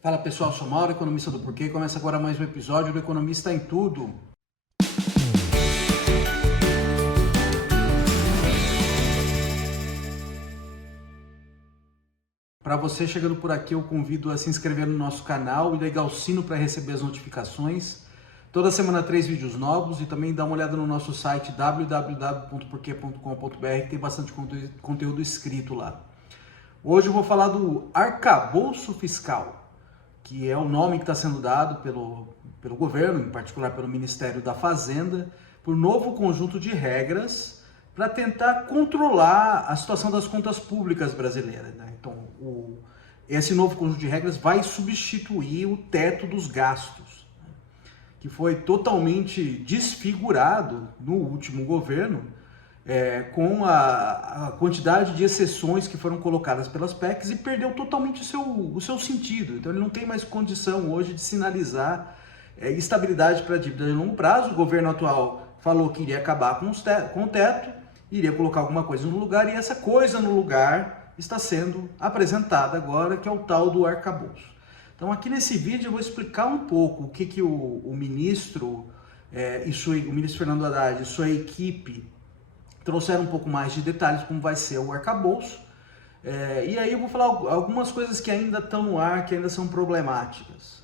Fala pessoal, sou Mauro, economista do Porquê. Começa agora mais um episódio do Economista em Tudo. Para você chegando por aqui, eu convido a se inscrever no nosso canal e ligar o sino para receber as notificações. Toda semana 3 vídeos novos e também dá uma olhada no nosso site www.porquê.com.br, que tem bastante conteúdo escrito lá. Hoje eu vou falar do arcabouço fiscal, que é o nome que está sendo dado pelo governo, em particular pelo Ministério da Fazenda, por um novo conjunto de regras para tentar controlar a situação das contas públicas brasileiras, né? Então, esse novo conjunto de regras vai substituir o teto dos gastos, né, que foi totalmente desfigurado no último governo, com a quantidade de exceções que foram colocadas pelas PECs, e perdeu totalmente o seu sentido. Então ele não tem mais condição hoje de sinalizar estabilidade para a dívida de longo prazo. O governo atual falou que iria acabar com o teto, iria colocar alguma coisa no lugar, e essa coisa no lugar está sendo apresentada agora, que é o tal do arcabouço. Então aqui nesse vídeo eu vou explicar um pouco o que o ministro, o ministro Fernando Haddad e sua equipe trouxeram um pouco mais de detalhes como vai ser o arcabouço, e aí eu vou falar algumas coisas que ainda estão no ar, que ainda são problemáticas.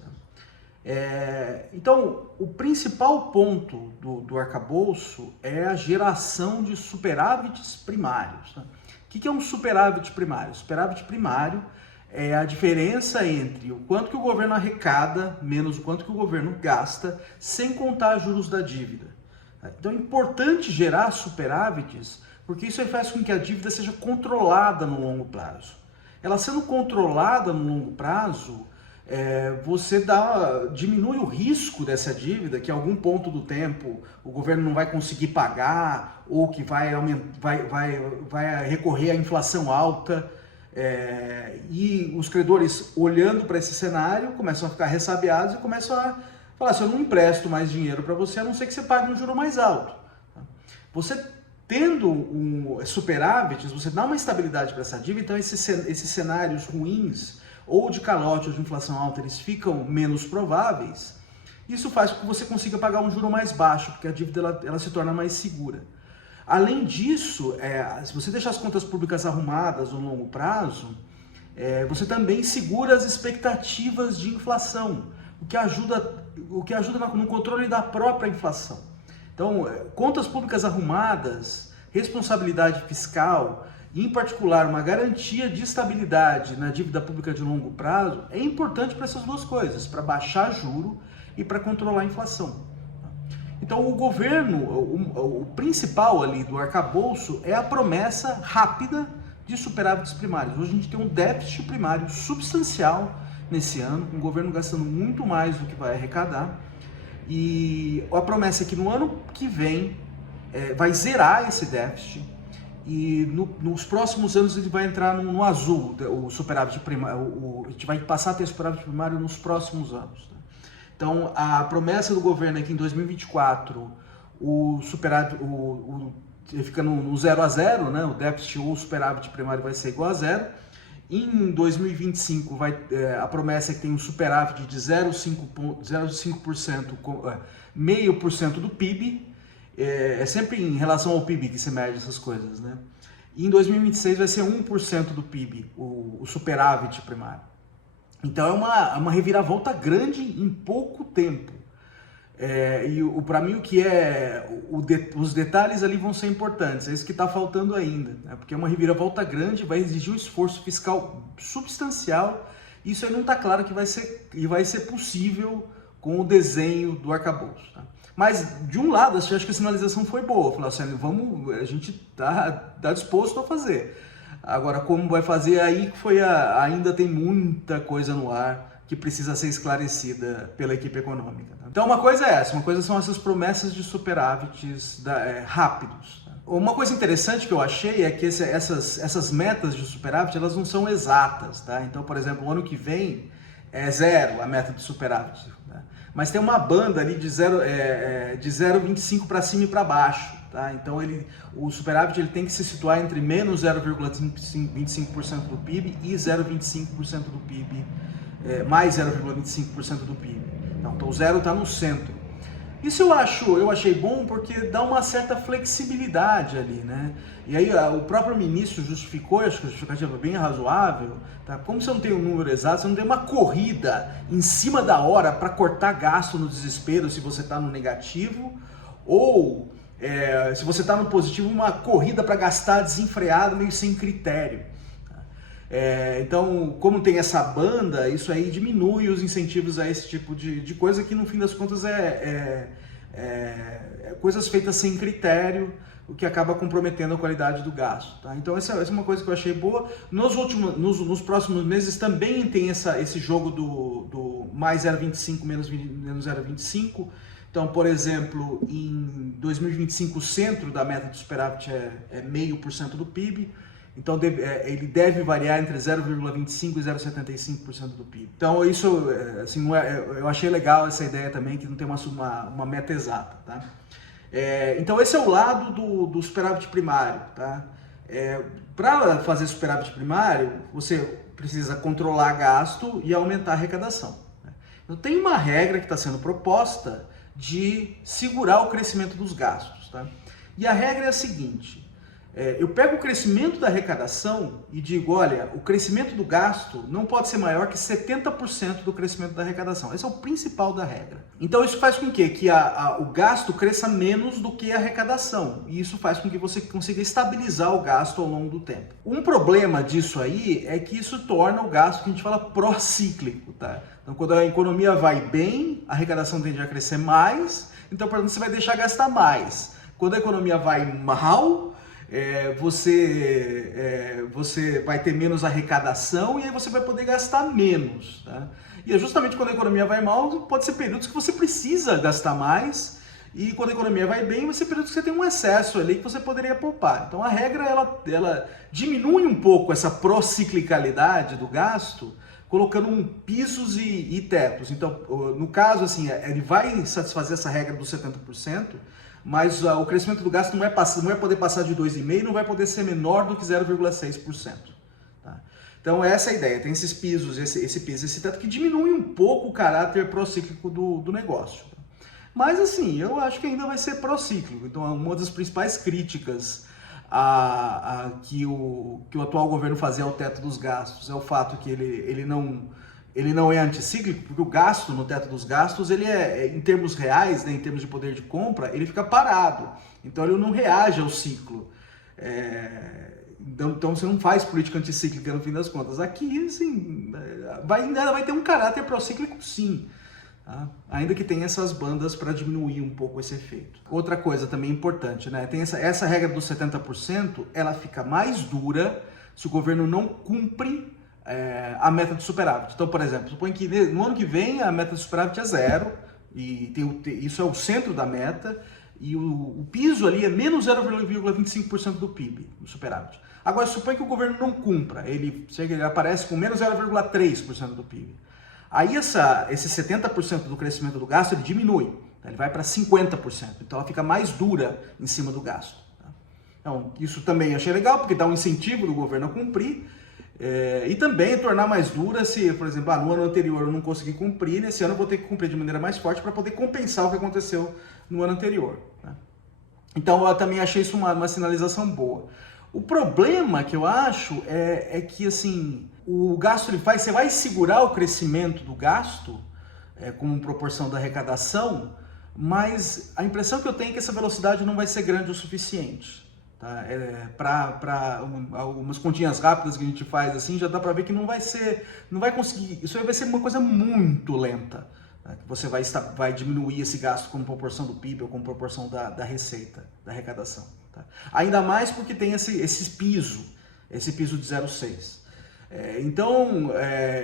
Então, o principal ponto do arcabouço é a geração de superávites primários, né? O que é um superávit primário? Superávit primário é a diferença entre o quanto que o governo arrecada menos o quanto que o governo gasta, sem contar juros da dívida. Então é importante gerar superávites, porque isso faz com que a dívida seja controlada no longo prazo. Ela sendo controlada no longo prazo, você diminui o risco dessa dívida, que em algum ponto do tempo o governo não vai conseguir pagar, ou que vai recorrer à inflação alta, e os credores, olhando para esse cenário, começam a ficar ressabiados e começam a falar assim: eu não empresto mais dinheiro para você, a não ser que você pague um juro mais alto. Você tendo superávites, você dá uma estabilidade para essa dívida, então esses cenários ruins, ou de calote ou de inflação alta, eles ficam menos prováveis. Isso faz com que você consiga pagar um juro mais baixo, porque a dívida ela se torna mais segura. Além disso, se você deixar as contas públicas arrumadas no longo prazo, você também segura as expectativas de inflação, o que ajuda no controle da própria inflação. Então, contas públicas arrumadas, responsabilidade fiscal, e em particular uma garantia de estabilidade na dívida pública de longo prazo, é importante para essas duas coisas, para baixar juro e para controlar a inflação. Então o governo, o principal ali do arcabouço é a promessa rápida de superávites primários. Hoje a gente tem um déficit primário substancial nesse ano, com o governo gastando muito mais do que vai arrecadar, e a promessa é que no ano que vem vai zerar esse déficit, e nos próximos anos ele vai entrar no azul, o superávit primário, a gente vai passar a ter superávit primário nos próximos anos, né? Então a promessa do governo é que em 2024 o superávit, ele fica no 0 a 0, né? O déficit ou o superávit primário vai ser igual a zero. Em 2025, a promessa é que tem um superávit de 0,5%, 0,5% do PIB. É sempre em relação ao PIB que se mede essas coisas, né? E em 2026 vai ser 1% do PIB, o superávit primário. Então é uma reviravolta grande em pouco tempo. E para mim os detalhes ali vão ser importantes, é isso que está faltando ainda, né? Porque é uma reviravolta grande, vai exigir um esforço fiscal substancial, e isso aí não está claro que vai ser possível com o desenho do arcabouço, tá? Mas de um lado, eu acho que a sinalização foi boa, falar assim: a gente está disposto a fazer. Agora, como vai fazer, aí ainda tem muita coisa no ar que precisa ser esclarecida pela equipe econômica, tá? Então uma coisa é essa, uma coisa são essas promessas de superávites rápidos, tá? Uma coisa interessante que eu achei é que essas metas de superávit, elas não são exatas, tá? Então, por exemplo, o ano que vem é zero a meta de superávit, tá? Mas tem uma banda ali de 0,25 para cima e para baixo, tá? Então o superávit ele tem que se situar entre menos 0,25% do PIB e 0,25% do PIB mais 0,25% do PIB. Então o zero está no centro. Isso eu achei bom porque dá uma certa flexibilidade ali, né? E aí o próprio ministro justificou, acho que a justificativa é bem razoável, tá? Como você não tem um número exato, você não tem uma corrida em cima da hora para cortar gasto no desespero se você está no negativo, ou se você está no positivo, uma corrida para gastar desenfreado, meio sem critério. Então, como tem essa banda, isso aí diminui os incentivos a esse tipo de coisa que no fim das contas coisas feitas sem critério, o que acaba comprometendo a qualidade do gasto. Tá? Então essa é uma coisa que eu achei boa. Nos próximos meses também tem esse jogo do mais 0,25 menos 0,25. Então, por exemplo, em 2025 o centro da meta de superávit é 0,5% do PIB. Então ele deve variar entre 0,25% e 0,75% do PIB. Então isso, assim, eu achei legal essa ideia também, que não tem uma meta exata. Tá? Então esse é o lado do superávit primário. Tá? Para fazer superávit primário, você precisa controlar gasto e aumentar a arrecadação. Né? Então tem uma regra que está sendo proposta de segurar o crescimento dos gastos. Tá? E a regra é a seguinte: eu pego o crescimento da arrecadação e digo, olha, o crescimento do gasto não pode ser maior que 70% do crescimento da arrecadação. Esse é o principal da regra. Então isso faz com que o gasto cresça menos do que a arrecadação. E isso faz com que você consiga estabilizar o gasto ao longo do tempo. Um problema disso aí é que isso torna o gasto que a gente fala procíclico, tá? Então quando a economia vai bem, a arrecadação tende a crescer mais, então por exemplo, você vai deixar gastar mais. Quando a economia vai mal, você vai ter menos arrecadação e aí você vai poder gastar menos. Tá? E é justamente quando a economia vai mal, pode ser períodos que você precisa gastar mais, e quando a economia vai bem, vai ser períodos que você tem um excesso ali que você poderia poupar. Então a regra ela diminui um pouco essa prociclicalidade do gasto, colocando pisos e tetos. Então, no caso, assim, ele vai satisfazer essa regra dos 70%, mas o crescimento do gasto não vai poder passar de 2,5%, não vai poder ser menor do que 0,6%. Tá? Então essa é a ideia, tem esses pisos, esse piso, esse teto que diminui um pouco o caráter procíclico do negócio. Mas assim, eu acho que ainda vai ser procíclico. Então uma das principais críticas que o atual governo fazia ao teto dos gastos é o fato que ele não é anticíclico, porque o gasto no teto dos gastos, ele em termos reais, né, em termos de poder de compra, ele fica parado. Então ele não reage ao ciclo. Então você não faz política anticíclica no fim das contas. Aqui, assim, ainda vai ter um caráter procíclico, sim. Tá? Ainda que tenha essas bandas para diminuir um pouco esse efeito. Outra coisa também importante, né? Tem essa regra dos 70%, ela fica mais dura se o governo não cumpre a meta de superávit. Então, por exemplo, suponha que no ano que vem a meta de superávit é 0, e isso é o centro da meta, e o piso ali é menos 0,25% do PIB, do superávit. Agora, suponha que o governo não cumpra, ele aparece com menos 0,3% do PIB. Aí esse 70% do crescimento do gasto, ele diminui, tá? Ele vai para 50%, então ela fica mais dura em cima do gasto. Tá? Então, isso também eu achei legal, porque dá um incentivo do governo a cumprir, e também tornar mais dura se, por exemplo, no ano anterior eu não consegui cumprir, nesse ano eu vou ter que cumprir de maneira mais forte para poder compensar o que aconteceu no ano anterior. Né? Então eu também achei isso uma sinalização boa. O problema que eu acho é que assim, o gasto você vai segurar o crescimento do gasto como proporção da arrecadação, mas a impressão que eu tenho é que essa velocidade não vai ser grande o suficiente. Tá? Para algumas continhas rápidas que a gente faz assim, já dá para ver que não vai conseguir, isso aí vai ser uma coisa muito lenta, tá? Que você vai diminuir esse gasto como proporção do PIB ou como proporção da receita, da arrecadação. Tá? Ainda mais porque tem esse piso de 0,6. Então,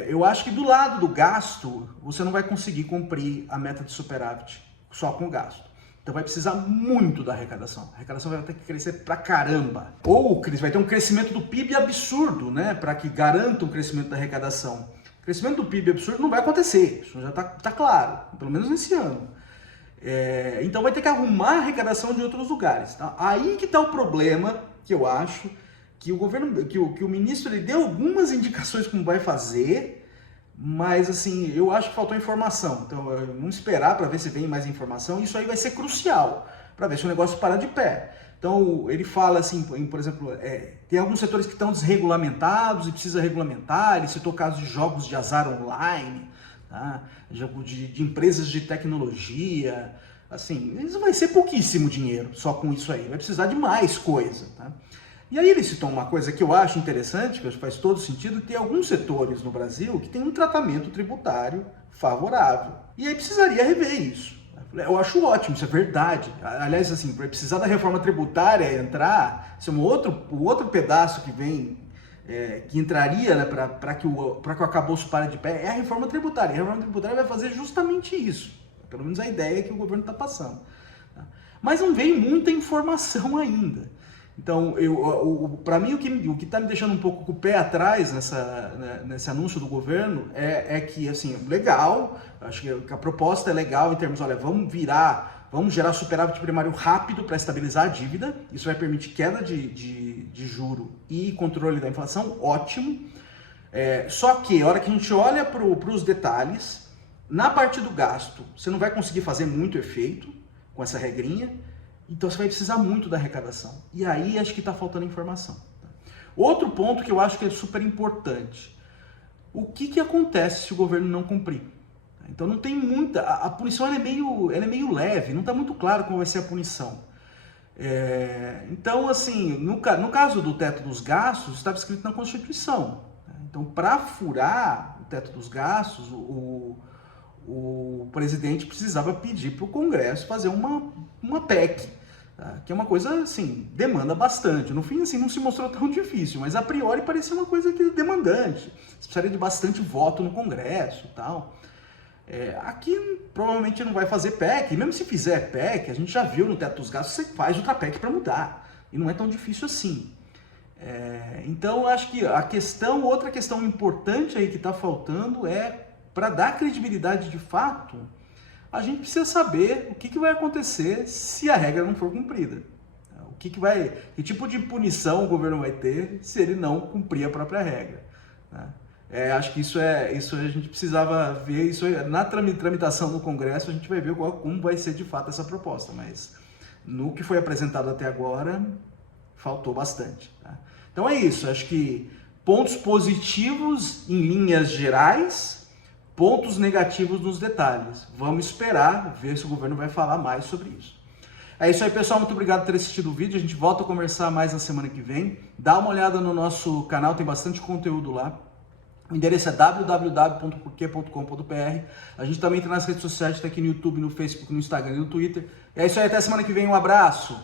eu acho que do lado do gasto, você não vai conseguir cumprir a meta de superávit só com o gasto. Então vai precisar muito da arrecadação. A arrecadação vai ter que crescer pra caramba. Ou vai ter um crescimento do PIB absurdo, né? Para que garanta um crescimento da arrecadação. O crescimento do PIB absurdo não vai acontecer, isso já tá claro, pelo menos nesse ano. Então vai ter que arrumar a arrecadação de outros lugares. Tá? Aí que está o problema, que eu acho, que o governo, que o ministro ele deu algumas indicações como vai fazer, Mas, assim, eu acho que faltou informação. Então, vamos esperar para ver se vem mais informação. Isso aí vai ser crucial para ver se o negócio para de pé. Então, ele fala assim, por exemplo, tem alguns setores que estão desregulamentados e precisa regulamentar. Ele citou casos de jogos de azar online, tá? de empresas de tecnologia. Assim, isso vai ser pouquíssimo dinheiro só com isso aí. Vai precisar de mais coisa, tá? E aí ele citou uma coisa que eu acho interessante, que acho que faz todo sentido, tem alguns setores no Brasil que tem um tratamento tributário favorável. E aí precisaria rever isso. Eu acho ótimo, isso é verdade. Aliás, assim, para precisar da reforma tributária entrar, isso é um outro pedaço que vem, que entraria, né, para que o arcabouço pare de pé, é a reforma tributária. A reforma tributária vai fazer justamente isso. Pelo menos a ideia que o governo está passando. Mas não veio muita informação ainda. Então, para mim, o que está me deixando um pouco com o pé atrás nesse anúncio do governo é que, assim, legal, acho que a proposta é legal em termos, olha, vamos gerar superávit primário rápido para estabilizar a dívida, isso vai permitir queda de juro e controle da inflação, ótimo. Só que, a hora que a gente olha para os detalhes, na parte do gasto, você não vai conseguir fazer muito efeito com essa regrinha. Então você vai precisar muito da arrecadação. E aí acho que está faltando informação. Outro ponto que eu acho que é super importante. O que acontece se o governo não cumprir? Então não tem muita... A punição ela é meio leve, não está muito claro como vai ser a punição. Então, assim, no caso do teto dos gastos, estava escrito na Constituição. Então, para furar o teto dos gastos, o presidente precisava pedir para o Congresso fazer uma PEC. Que é uma coisa, assim, demanda bastante. No fim, assim, não se mostrou tão difícil, mas a priori parecia uma coisa demandante. Você precisaria de bastante voto no Congresso e tal. Aqui provavelmente não vai fazer PEC, e mesmo se fizer PEC, a gente já viu no teto dos gastos, você faz outra PEC para mudar. E não é tão difícil assim. Então, eu acho que outra questão importante aí que está faltando para dar credibilidade de fato, a gente precisa saber o que vai acontecer se a regra não for cumprida. Que tipo de punição o governo vai ter se ele não cumprir a própria regra. Acho que isso a gente precisava ver, isso na tramitação no Congresso a gente vai ver como vai ser de fato essa proposta, mas no que foi apresentado até agora, faltou bastante. Tá? Então é isso, acho que pontos positivos em linhas gerais, pontos negativos nos detalhes. Vamos esperar, ver se o governo vai falar mais sobre isso. É isso aí, pessoal. Muito obrigado por ter assistido o vídeo. A gente volta a conversar mais na semana que vem. Dá uma olhada no nosso canal, tem bastante conteúdo lá. O endereço é www.porquê.com.br. A gente também está nas redes sociais, está aqui no YouTube, no Facebook, no Instagram e no Twitter. É isso aí, até semana que vem. Um abraço!